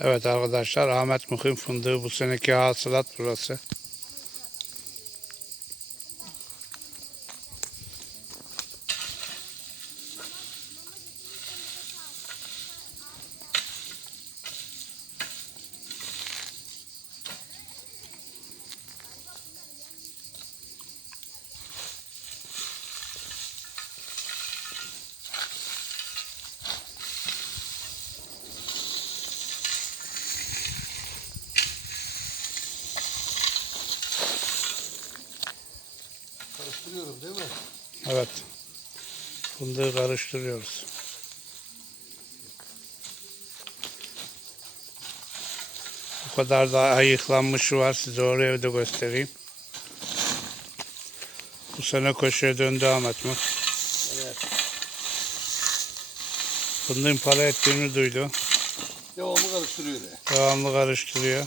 Evet arkadaşlar Ahmet Muhim fındığı bu seneki hasılat burası. Karıştırıyorum değil mi? Evet. Fındığı karıştırıyoruz. Bu kadar da ayıklanmışı var. Size oraya da göstereyim. Bu sene koşuya döndü Ahmet mi? Evet. Fındığın para ettiğini duydu. Devamlı karıştırıyor. Devamlı karıştırıyor.